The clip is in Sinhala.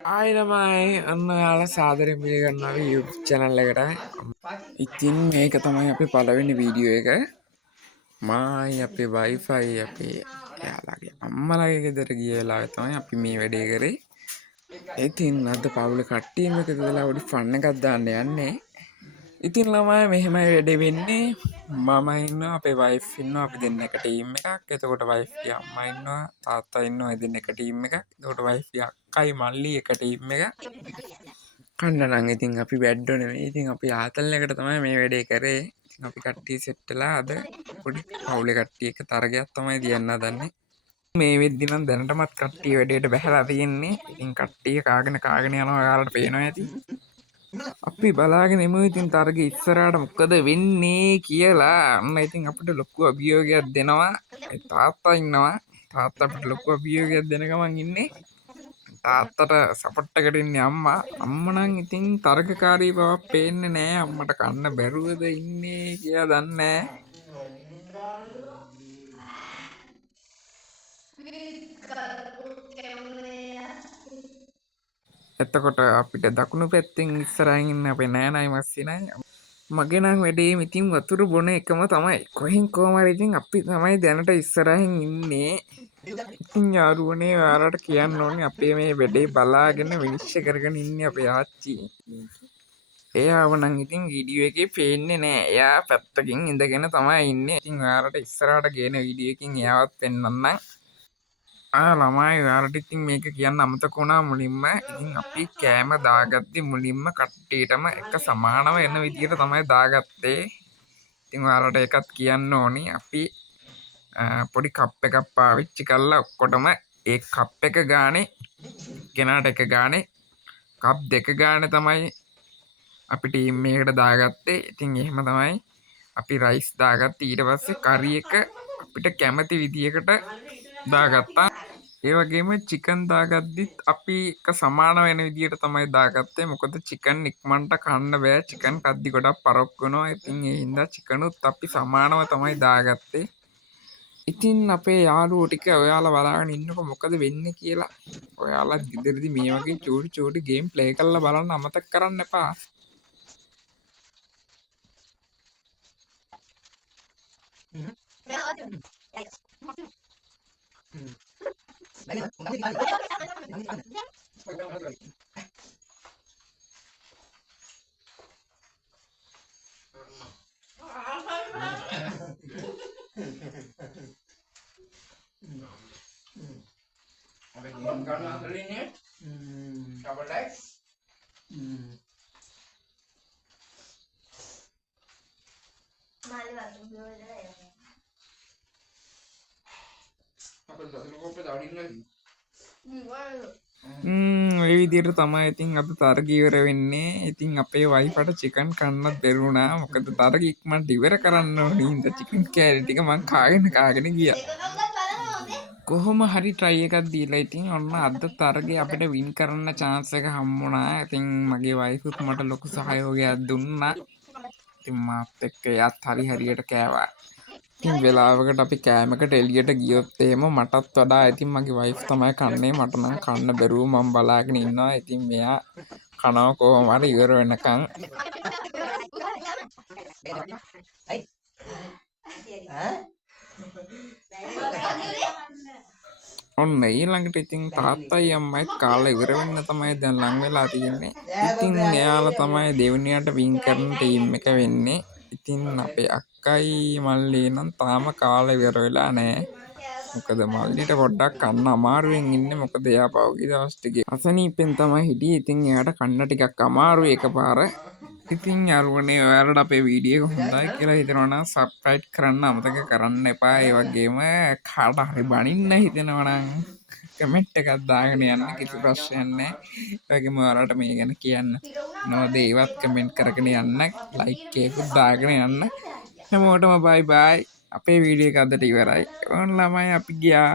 ආයනමයි අන්න යාල සාදරෙන් පිළිගන්නාව YouTube channel එකට. ඉතින් මේක තමයි අපි පළවෙනි වීඩියෝ එක. මායි අපේ Wi-Fi අපේ යාළුවාගේ අම්මලාගේ ගෙදර ගිය වෙලාවේ තමයි අපි මේ වැඩේ කරේ. ඉතින් අද පවුලේ කට්ටියම එකතු වෙලා පොඩි ෆන් එකක් දාන්න යන්නේ. ඉතින් ළමයි මෙහෙමයි වැඩේ වෙන්නේ. මම ඉන්නවා අපේ වයිෆ් ඉන්නවා අපි දෙන්න එක ටීම් එකක්. එතකොට වයිෆ් ගේ අම්මා ඉන්නවා තාත්තා ඉන්නවා ඒ දෙන්න එක ටීම් එකක්. එතකොට වයිෆ් ගේ අක්කයි මල්ලි එක ටීම් එකක්. කන්න නම් ඉතින් අපි බැඩ්ඩෝ නෙමෙයි. ඉතින් අපි ආතල් එකට තමයි මේ වැඩේ කරේ. ඉතින් අපි කට්ටිය සෙට් වෙලා අද පොඩි පවුලේ කට්ටිය එක තරගයක් තමයි දියන්න හදන්නේ. මේ වෙද්දි නම් දැනටමත් කට්ටිය වැඩේට බැහැලා තියෙන්නේ. ඉතින් කට්ටිය කාගෙන යනවා ඔයාලට පේනවා ඇති. අපි බලාගෙන එමු ඉතින් තරග ඉස්සරහට මොකද වෙන්නේ කියලා. අන්න ඉතින් අපිට ලොකු අභියෝගයක් දෙනවා. තාත්තා ඉන්නවා. තාත්තා අපිට ලොකු අභියෝගයක් දෙන ගමන් ඉන්නේ. තාත්තට සපෝට් එකට ඉන්නේ අම්මා. අම්මා නම් ඉතින් තරගකාරී බවක් පේන්නේ නැහැ. අම්මට කන්න බැරුවද ඉන්නේ කියලා දන්නේ එතකොට අපිට දකුණු පැත්තෙන් ඉස්සරහින් ඉන්න අපේ නෑනයි මස්සිනයි මගේ නම් වැඩේ ඉතින් වතුර බොන එකම තමයි. කොහෙන් කොහම හරි ඉතින් අපි තමයි දැනට ඉස්සරහින් ඉන්නේ. ඉතින් යාළුවනේ ඔයාලට කියන්න ඕනේ අපේ මේ වැඩේ බලාගෙන විනිශ්චය කරගෙන ඉන්නේ අපේ ආච්චි. එයාව නම් ඉතින් වීඩියෝ එකේ පේන්නේ නෑ. එයා පැත්තකින් ඉඳගෙන තමයි ඉන්නේ. ඉතින් ඔයාලට ඉස්සරහට ගේන වීඩියෝ එකකින් එයාවත් පෙන්නන්නම්. ළමයි ඔයාලට ඉතින් මේක කියන්න අමතක වුණා මුලින්ම. ඉතින් අපි කෑම දාගත්තේ මුලින්ම කට්ටියටම එක සමානව එන විදියට තමයි දාගත්තේ. ඉතින් ඔයාලට ඒකත් කියන්න ඕනි. අපි පොඩි කප් එකක් පාවිච්චි කරලා ඔක්කොටම ඒ කප් එක ගානේ කෙනාට එක ගානේ කප් දෙක ගානේ තමයි අපි ටීම් එකකට දාගත්තේ. ඉතින් එහෙම තමයි අපි රයිස් දාගත්තේ. ඊට පස්සේ කරි එක අපිට කැමති විදියකට දාගත්තා. ඒ වගේම චිකන් දාගද්දිත් අපි එක සමාන වෙන විදියට තමයි දාගත්තේ. මොකද චිකන් ඉක්මනට කන්න බෑ. චිකන් කද්දි ගොඩක් පරක්ක වෙනවා. ඉතින් ඒ හින්දා චිකනුත් අපි සමානව තමයි දාගත්තේ. ඉතින් අපේ යාළුවෝ ටික ඔයාලා බලාගෙන ඉන්නකො මොකද වෙන්නේ කියලා. ඔයාලා ගෙදරදී මේ වගේ චූටි ගේම් ප්ලේ කරලා බලන්න අමතක කරන්න එපා. ඒ විදිහට තමයි ඉතින් අද තරග ඉවර වෙන්නේ. ඉතින් අපේ වයිෆට චිකන් කන්නත් බැරුණා. මොකද තරග ඉක්මනට ඉවර කරන්න ඕනේ. හින්දා චිකන් කෑලි ටික මං කාගෙන ගියා. කොහොම හරි ට්‍රයි එකක් දීලා ඉතින් ඔන්න අද තරගේ අපිට වින් කරන්න chance එක හම්බුණා. ඉතින් මගේ වයිෆුත් මට ලොකු සහයෝගයක් දුන්නා. ඉතින් මාත් එක්ක එයාත් හරියට කෑවා. ඉතින් වෙලාවකට අපි කෑමකට එළියට ගියොත් එහෙම මටත් වඩා ඉතින් මගේ වයිෆ් තමයි කන්නේ. මට නම් කන්න බැරුව මම බලාගෙන ඉන්නවා. ඉතින් මෙයා කනවා කොහොම හරි ඉවර වෙනකන්. ඔන්න ඊළඟට ඉතින් තාත්තයි අම්මයි කාලා ඉවර වෙන්න තමයි දැන් ලං වෙලා තියෙන්නේ. ඉතින් එයාලා තමයි දෙවෙනියට වින් කරන ටීම් එක වෙන්නේ. ඉතින් අපේ අක්කයි මල්ලි නම් තාම කාලා ඉවර වෙලා නැහැ. මොකද මල්ලිට පොඩ්ඩක් කන්න අමාරුවෙන් ඉන්නේ. මොකද එයා පහුගිය දවස් ටිකේ අසනීපෙන් තමයි හිටියේ. ඉතින් එයාට කන්න ටිකක් අමාරුයි එකපාර. ඉතින් යාළුවනේ ඔයාලට අපේ වීඩියෝ එක හොඳයි කියලා හිතනවා නම් සබ්ස්ක්‍රයිබ් කරන්න අමතක කරන්න එපා. ඒ වගේම කාට හරි බනින්න හිතෙනවා නම් කමෙන්ට් එකක් දාගෙන යන්න. කිසි ප්‍රශ්නයක් නැහැ. ඒ වගේම ඔයාලට මේ ගැන කියන්න මොනවද ඒවත් කමෙන්ට් කරගෙන යන්න. ලයික් එකකුත් දාගෙන යන්න. හැමෝටම බයි බයි. අපේ වීඩියෝ එක අදට ඉවරයි. ඕන ළමයි අපි ගියා.